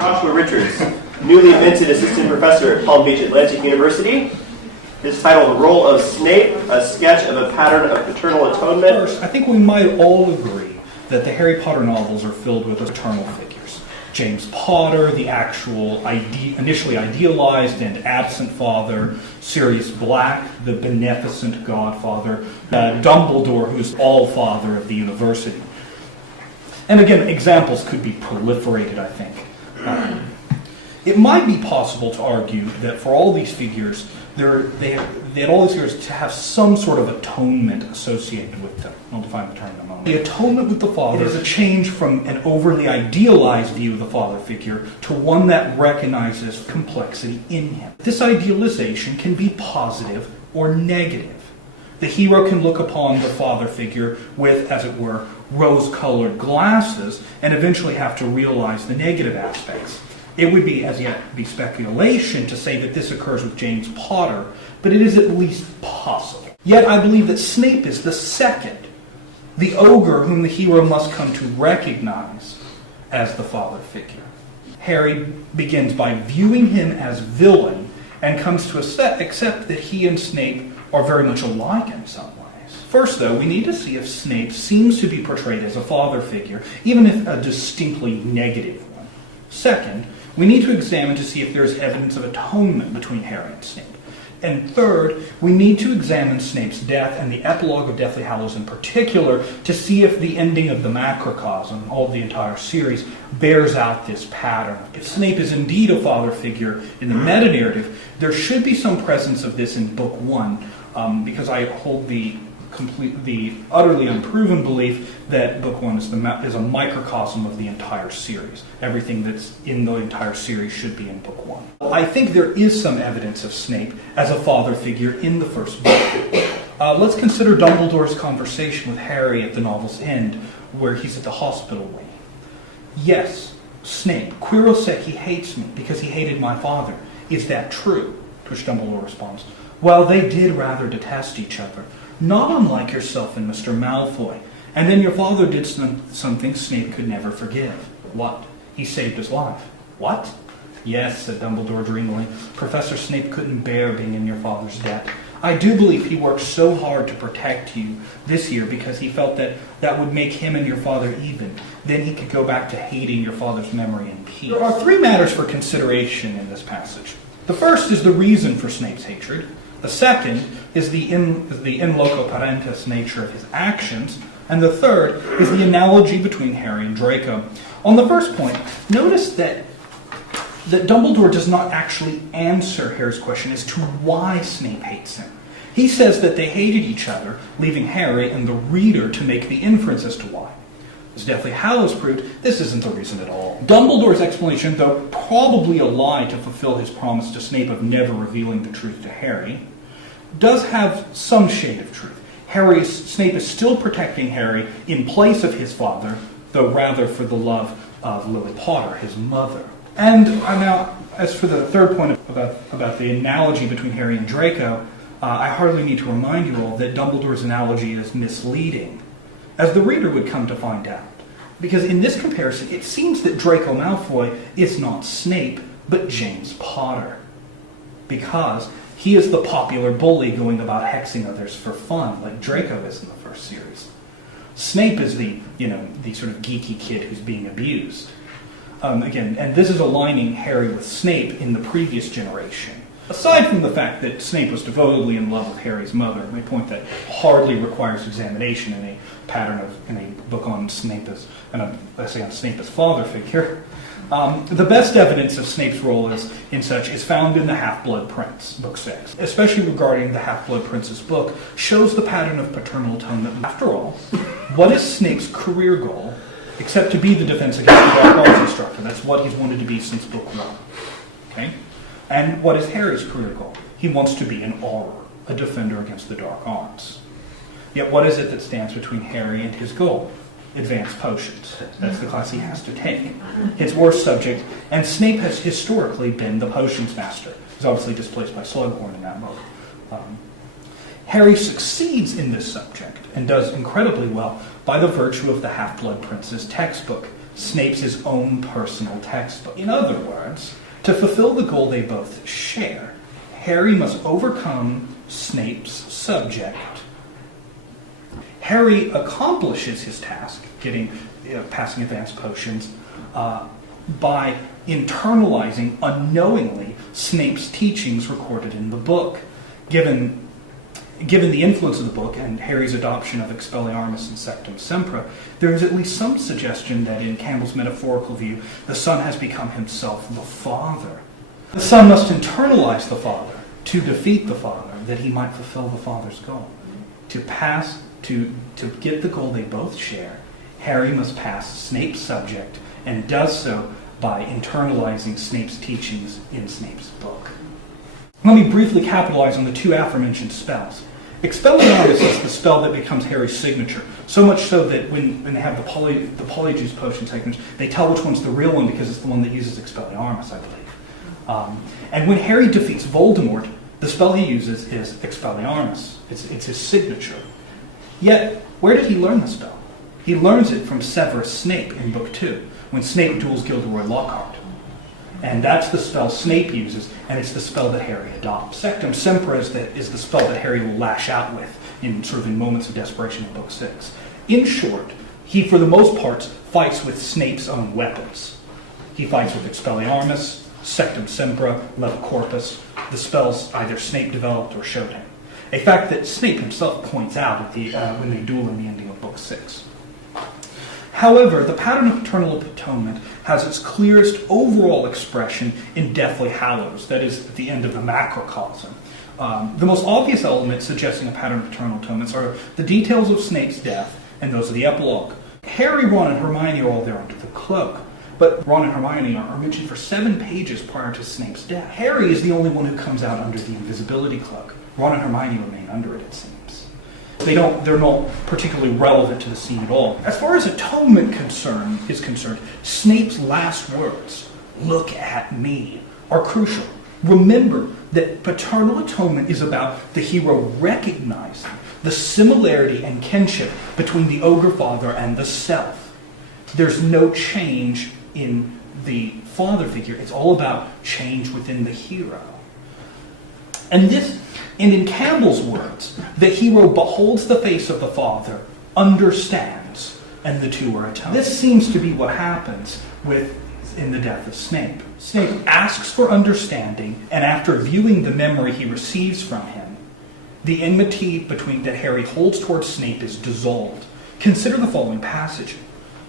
Joshua Richards, newly minted assistant professor at Palm Beach Atlantic University. His title, The Role of Snape, a sketch of a pattern of paternal atonement. First, I think we might all agree that the Harry Potter novels are filled with paternal figures. James Potter, the actual initially idealized and absent father, Sirius Black, the beneficent godfather, Dumbledore, who's all-father of the university. And again, examples could be proliferated, I think. It might be possible to argue that for all these figures, they had all these figures to have some sort of atonement associated with them. I'll define the term in a moment. The atonement with the father is a change from an overly idealized view of the father figure to one that recognizes complexity in him. This idealization can be positive or negative. The hero can look upon the father figure with, as it were, rose-colored glasses and eventually have to realize the negative aspects. It would be, as yet, be speculation to say that this occurs with James Potter, but it is at least possible. Yet I believe that Snape is the second, the ogre whom the hero must come to recognize as the father figure. Harry begins by viewing him as villain and comes to accept that he and Snape are very much alike in some ways. First, though, we need to see if Snape seems to be portrayed as a father figure, even if a distinctly negative one. Second, we need to examine to see if there is evidence of atonement between Harry and Snape. And third, we need to examine Snape's death and the epilogue of Deathly Hallows in particular to see if the ending of the macrocosm, all of the entire series, bears out this pattern. If Snape is indeed a father figure in the meta-narrative, there should be some presence of this in Book 1, because I hold the utterly unproven belief that Book 1 is a microcosm of the entire series. Everything that's in the entire series should be in Book 1. I think there is some evidence of Snape as a father figure in the first book. Let's consider Dumbledore's conversation with Harry at the novel's end, where he's at the hospital wing. Yes, Snape, Quirrell said he hates me because he hated my father. Is that true? To which Dumbledore responds, well, they did rather detest each other. Not unlike yourself and Mr. Malfoy. And then your father did something Snape could never forgive. What? He saved his life. What? Yes, said Dumbledore dreamily. Professor Snape couldn't bear being in your father's debt. I do believe he worked so hard to protect you this year because he felt that that would make him and your father even. Then he could go back to hating your father's memory in peace. There are three matters for consideration in this passage. The first is the reason for Snape's hatred. The second is the in loco parentis nature of his actions. And the third is the analogy between Harry and Draco. On the first point, notice that Dumbledore does not actually answer Harry's question as to why Snape hates him. He says that they hated each other, leaving Harry and the reader to make the inference as to why. As Deathly Hallows proved, this isn't the reason at all. Dumbledore's explanation, though probably a lie to fulfill his promise to Snape of never revealing the truth to Harry, does have some shade of truth. Snape is still protecting Harry in place of his father, though rather for the love of Lily Potter, his mother. And now, as for the third point about the analogy between Harry and Draco, I hardly need to remind you all that Dumbledore's analogy is misleading, as the reader would come to find out. Because in this comparison, it seems that Draco Malfoy is not Snape, but James Potter. Because he is the popular bully going about hexing others for fun, like Draco is in the first series. Snape is the sort of geeky kid who's being abused. Again, and this is aligning Harry with Snape in the previous generation. Aside from the fact that Snape was devotedly in love with Harry's mother, a point that hardly requires examination in a book on Snape as father figure. The best evidence of Snape's role in such is found in the Half-Blood Prince, Book 6. Especially regarding the Half-Blood Prince's book, shows the pattern of paternal atonement. After all, what is Snape's career goal, except to be the defense against the dark arts instructor? That's what he's wanted to be since Book 1. Okay? And what is Harry's career goal? He wants to be an Auror, a defender against the dark arts. Yet what is it that stands between Harry and his goal? Advanced potions. That's the class he has to take. His worst subject, and Snape has historically been the potions master. He's obviously displaced by Slughorn in that mode. Harry succeeds in this subject and does incredibly well by the virtue of the Half-Blood Prince's textbook, Snape's his own personal textbook. In other words, to fulfill the goal they both share, Harry must overcome Snape's subject. Harry accomplishes his task, passing advanced potions, by internalizing unknowingly Snape's teachings recorded in the book. Given the influence of the book and Harry's adoption of Expelliarmus and Sectum Sempra, there is at least some suggestion that in Campbell's metaphorical view, the son has become himself the father. The son must internalize the father to defeat the father, that he might fulfill the father's goal. To get the goal they both share, Harry must pass Snape's subject, and does so by internalizing Snape's teachings in Snape's book. Let me briefly capitalize on the two aforementioned spells. Expelliarmus is the spell that becomes Harry's signature, so much so that when they have the Polyjuice potion taken, they tell which one's the real one because it's the one that uses Expelliarmus, I believe. And when Harry defeats Voldemort, the spell he uses is Expelliarmus. It's his signature. Yet, where did he learn the spell? He learns it from Severus Snape in Book 2, when Snape duels Gilderoy Lockhart. And that's the spell Snape uses, and it's the spell that Harry adopts. Sectum Sempra is the spell that Harry will lash out with in moments of desperation in Book 6. In short, he, for the most part, fights with Snape's own weapons. He fights with Expelliarmus, Sectum Sempra, Levicorpus, the spells either Snape developed or showed him. A fact that Snape himself points out when they duel in the ending of Book 6. However, the pattern of paternal atonement has its clearest overall expression in Deathly Hallows, that is, at the end of the macrocosm. The most obvious elements suggesting a pattern of paternal atonements are the details of Snape's death and those of the epilogue. Harry, Ron, and Hermione are all there under the cloak, but Ron and Hermione are mentioned for 7 pages prior to Snape's death. Harry is the only one who comes out under the invisibility cloak. Ron and Hermione remain under it seems. They're not particularly relevant to the scene at all. As far as atonement is concerned, Snape's last words, "Look at me," are crucial. Remember that paternal atonement is about the hero recognizing the similarity and kinship between the ogre father and the self. There's no change in the father figure. It's all about change within the hero. And in Campbell's words, the hero beholds the face of the father, understands, and the two are atoned. This seems to be what happens in the death of Snape. Snape asks for understanding, and after viewing the memory he receives from him, the enmity that Harry holds towards Snape is dissolved. Consider the following passage.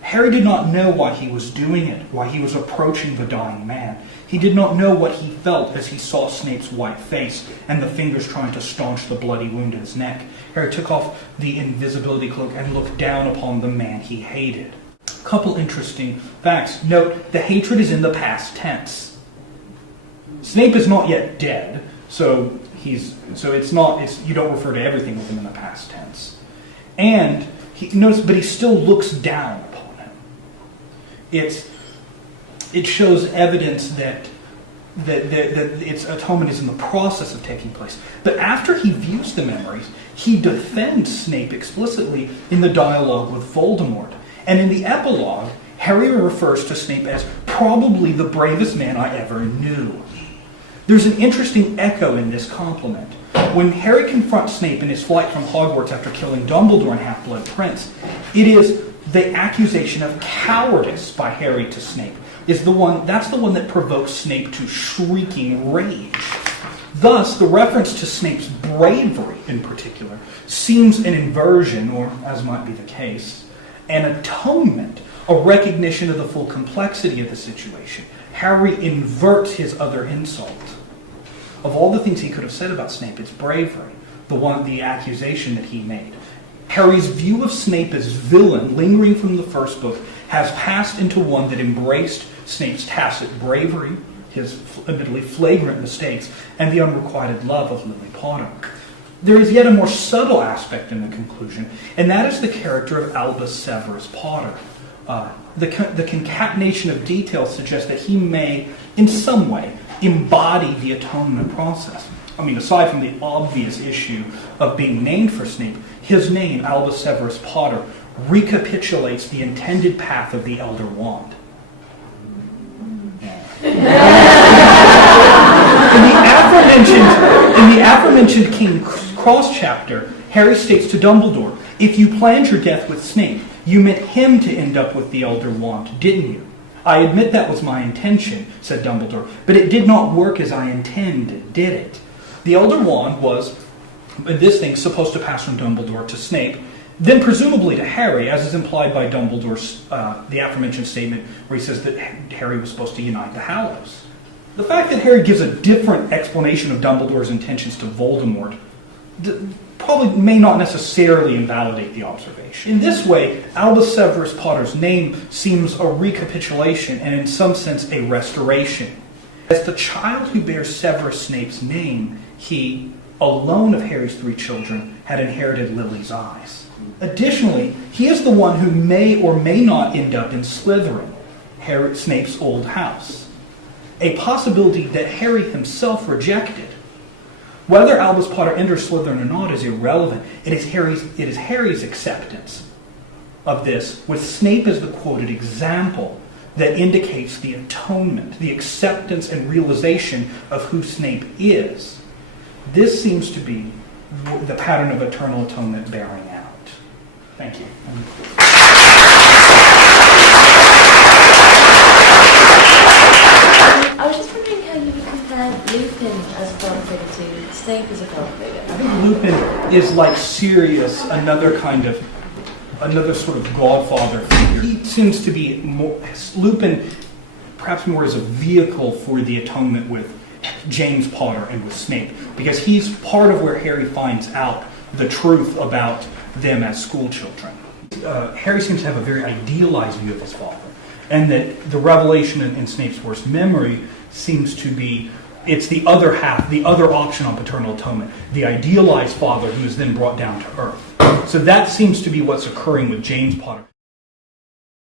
Harry did not know why he was doing it, why he was approaching the dying man. He did not know what he felt as he saw Snape's white face and the fingers trying to staunch the bloody wound in his neck. Harry took off the invisibility cloak and looked down upon the man he hated. A couple interesting facts. Note, the hatred is in the past tense. Snape is not yet dead, so you don't refer to everything with him in the past tense. And but he still looks down upon him. It shows evidence that its atonement is in the process of taking place. But after he views the memories, he defends Snape explicitly in the dialogue with Voldemort. And in the epilogue, Harry refers to Snape as probably the bravest man I ever knew. There's an interesting echo in this compliment. When Harry confronts Snape in his flight from Hogwarts after killing Dumbledore and Half-Blood Prince, it is the accusation of cowardice by Harry to Snape. That's the one that provokes Snape to shrieking rage. Thus, the reference to Snape's bravery in particular seems an inversion, or as might be the case, an atonement, a recognition of the full complexity of the situation. Harry inverts his other insult. Of all the things he could have said about Snape, it's bravery, the accusation that he made. Harry's view of Snape as villain, lingering from the first book, has passed into one that embraced Snape's tacit bravery, his admittedly flagrant mistakes, and the unrequited love of Lily Potter. There is yet a more subtle aspect in the conclusion, and that is the character of Albus Severus Potter. The concatenation of details suggests that he may, in some way, embody the atonement process. I mean, aside from the obvious issue of being named for Snape, his name, Albus Severus Potter, recapitulates the intended path of the Elder Wand. In the aforementioned King's Cross chapter, Harry states to Dumbledore, "If you planned your death with Snape, you meant him to end up with the Elder Wand, didn't you?" "I admit that was my intention," said Dumbledore, "but it did not work as I intended, did it?" The Elder Wand was, this thing, supposed to pass from Dumbledore to Snape, then presumably to Harry, as is implied by Dumbledore's, the aforementioned statement where he says that Harry was supposed to unite the Hallows. The fact that Harry gives a different explanation of Dumbledore's intentions to Voldemort probably may not necessarily invalidate the observation. In this way, Albus Severus Potter's name seems a recapitulation and in some sense a restoration. As the child who bears Severus Snape's name, he, alone of Harry's 3 children, had inherited Lily's eyes. Additionally, he is the one who may or may not end up in Slytherin, Snape's old house. A possibility that Harry himself rejected. Whether Albus Potter enters Slytherin or not is irrelevant. It is Harry's acceptance of this, with Snape as the quoted example, that indicates the atonement, the acceptance and realization of who Snape is. This seems to be the pattern of eternal atonement bearing out. Thank you. I was just wondering how you would compare Lupin as a father figure to Snape as a father figure. I think Lupin is like Sirius, another sort of godfather figure. He seems to be Lupin perhaps more as a vehicle for the atonement with James Potter and with Snape, because he's part of where Harry finds out the truth about them as school children. Harry seems to have a very idealized view of his father, and that the revelation in Snape's worst memory seems to be, it's the other half, the other option on paternal atonement, the idealized father who is then brought down to earth. So that seems to be what's occurring with James Potter.